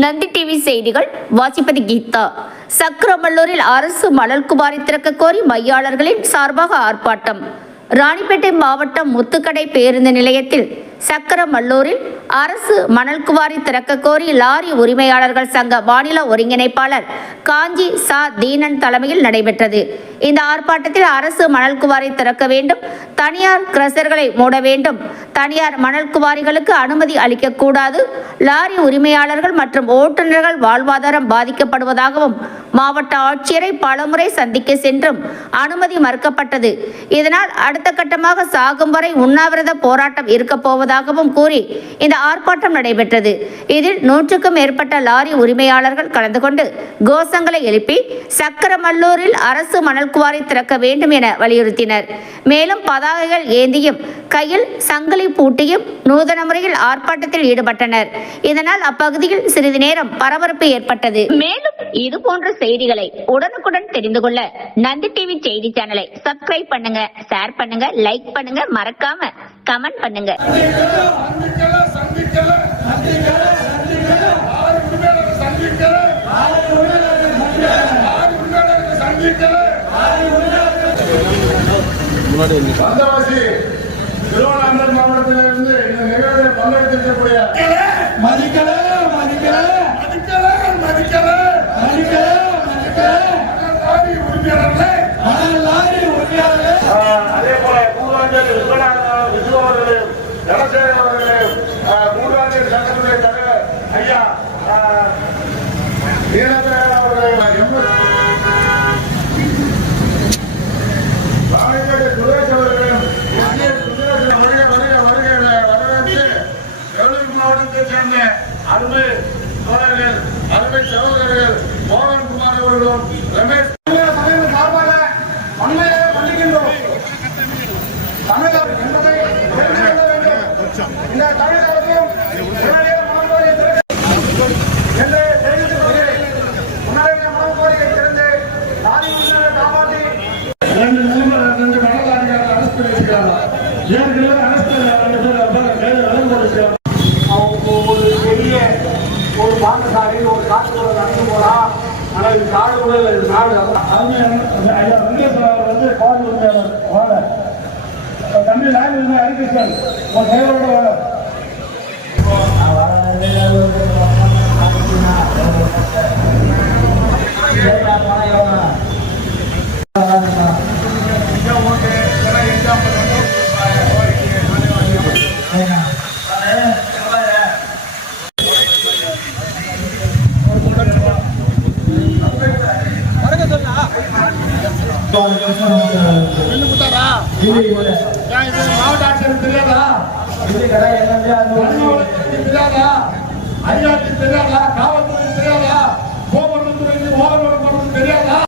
Nandi TV செய்திகள் வாசிப்பது கீதா. சக்கரமல்லூரில் அரசு மணல் குவாரி திறக்க கோரி மையாளர்களின் சார்பாக ஆர்ப்பாட்டம். ராணிப்பேட்டை மாவட்டம் முத்துக்கடை பேருந்து நிலையத்தில் சக்கரமல்லூரில் அரசு மணல் குவாரி திறக்க கோரி லாரி உரிமையாளர்கள் சங்க மாநில ஒருங்கிணைப்பாளர் காஞ்சி சா. தீனன் தலைமையில் நடைபெற்றது. இந்த ஆர்ப்பாட்டத்தில் அரசு மணல் குவாரி திறக்க வேண்டும் தனியார் கிரசர்களை மூட வேண்டும் தனியார் மணல் குவாரிகளுக்கு அனுமதி அளிக்கக்கூடாது லாரி உரிமையாளர்கள் மற்றும் ஓட்டுநர்கள் வாழ்வாதாரம் பாதிக்கப்படுவதாகவும் மாவட்ட ஆட்சியரை பலமுறை சந்திக்க சென்றும் அனுமதி மறுக்கப்பட்டது. இதனால் அடுத்த கட்டமாக சாகும் வரை உண்ணாவிரத போராட்டம் இருக்கப் போவதாகவும் கூறி இந்த ஆர்ப்பாட்டம் நடைபெற்றது. இதில் நூற்றுக்கும் மேற்பட்ட லாரி உரிமையாளர்கள் கலந்து கொண்டு கோஷங்களை எழுப்பி சக்கரமல்லூரில் அரசு மணல் குவாரி திறக்க வேண்டும் என வலியுறுத்தினர். மேலும் பதாகைகள் ஏந்தியும் கையில் சங்கிலி பூட்டியும் நூதன முறையில் ஆர்ப்பாட்டத்தில் ஈடுபட்டனர். இதனால் அப்பகுதியில் சிறிது நேரம் பரபரப்பு ஏற்பட்டது. மேலும் இது போன்ற செய்திகளை உடனுக்குடன் தெரிந்து கொள்ள நந்தி டிவி செய்தி சேனலை சப்ஸ்கிரைப் பண்ணுங்க ஷேர் பண்ணுங்க லைக் பண்ணுங்க மறக்காம கமெண்ட் பண்ணுங்க. திருவண்ணாமலை மாவட்டத்திலிருந்து இந்த நிகழ்வில் பங்கெடுத்திருக்கக்கூடிய மதிக்கல மதிக்கல. ஐயா சுரேஷ் அவர்களையும் வரவேற்று மாவட்டத்தைச் சேர்ந்த அருமை தோழர்கள் அருமை சகோதரர்கள் மோகன்குமார் அவர்களும் ரமேஷ் சார்பாக உண்மையை மன்னிக்கின்றோம். தமிழர் என்பதை இந்த தமிழ் ஒரு பெரிய ஒரு பாண்டசாரி ஒரு காட்டுக்குள்ள நடந்து போறா ஆனா இது காடு கூட இல்லை இது நாடு அருமையான ஐயா வெங்கடேஸ்வரர் வந்து காடு உரிமையாளர் வாழ தம்பி லாரி உரிமை உன் செயலோட மாவட்ட ஆட்சியர் தெரியாதா தெரியாதா ஐயாட்சி தெரியாதா காவல்துறை தெரியாதா கோபுரத்துறை ஓவர்லோட் தெரியாதா